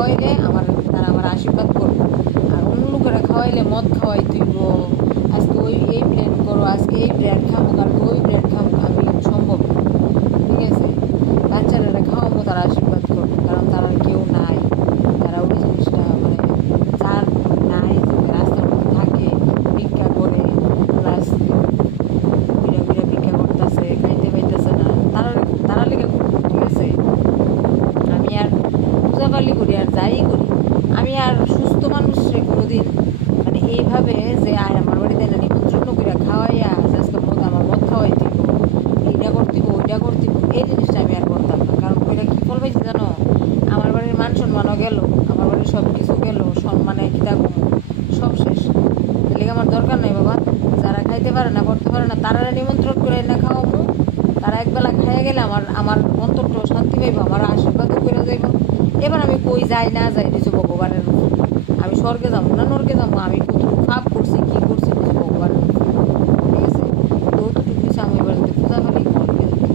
খাওয়াইলে তারা আমার আশীর্বাদ করবো। আর অন্য লোকেরা খাওয়াইলে মদ খাওয়াই তুইব, আজকে এই প্ল্যান করো, আজকে এই ব্র্যান্ড খাবো, কালকে ওই ব্র্যান্ড খাবো, আমি সম্ভব না। ঠিক আছে, বাচ্চারা খাওয়াবো, তারা আশীর্বাদ করবো, কারণ তারা কেউ নাই, তারা ওই জিনিসটা মানে যার নাই, রাস্তার মধ্যে থাকে, ভিক্ষা করে, প্লাস বিরা বিরা ভিক্ষা করতেছে, খাইতে পাইতেছে না, তারা লেগে করবো। ঠিক আছে, আমি আর পূজাপালি করি আর যাই করি, আমি আর সুস্থ মানুষরে কোনোদিন মানে এইভাবে যে আয় আমার বাড়িতে না নিমন্ত্রণ করে খাওয়াইয়া আজকে আমার মদ খাওয়াই দিব, এইটা করতিব ওইটা করতিব, এই জিনিসটা আমি আর করতাম না। কারণ ওইটা কী ফল পাইছি জানো, আমার বাড়ির মান সম্মানও গেল, আমার বাড়ির সব কিছু গেল, সম্মানে কিতা কম সব শেষ। এদিকে আমার দরকার নাই বাবা, যারা খাইতে পারে না করতে পারে না তারা নিমন্ত্রণ করে না খাওয়াবো, তারা একবেলা খাইয়া গেলে আমার আমার অন্তরটাও শান্তি পাইব, আমার আশীর্বাদও করে যাইব। এবার আমি কই যাই না যাই কিছু ভগবানের উপর, আমি স্বর্গে যাবো না নরকে যাবো, আমি কত পাপ করছি কী করছি কিছু ভগবানের উপর। ঠিক আছে, যতটুকু কিছু আমি এবার যদি পূজা পালি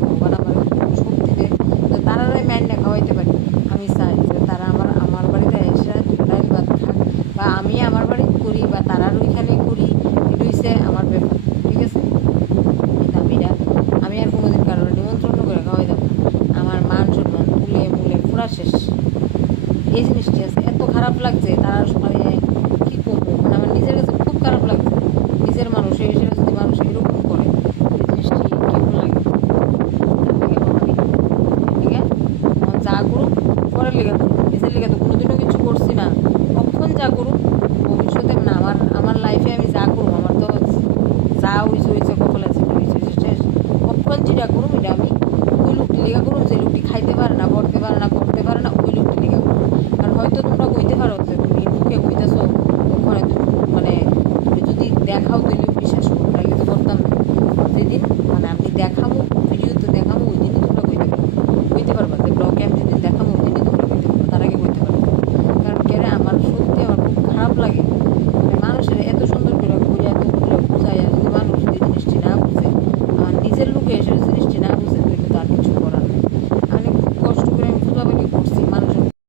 ভগবান আমার শক্তি দেয় যে তারারাই ম্যান না খাওয়াইতে পারি। আমি চাই যে তারা আমার বাড়িতে এসে ডাইল ভাত খাক, বা আমি আমার বাড়িতে করি বা তারার ওইখানে করি, এটা হচ্ছে আমার ব্যাপার। ঠিক আছে, কিন্তু আমি আর কোনোদিন কারোর নিমন্ত্রণ করে খাওয়াই দেবো না। আমার মান সম্মান মুলে মুলে পুরা শেষ। এই জিনিসটি আছে, এত খারাপ লাগছে তারা মানে কী করবো, মানে আমার নিজের কাছে খুব খারাপ লাগছে। নিজের মানুষ হিসেবে যদি মানুষ এরকম করে, এই জিনিসটি কেমন লাগে। ঠিক আছে, যা করুক পরের লেগে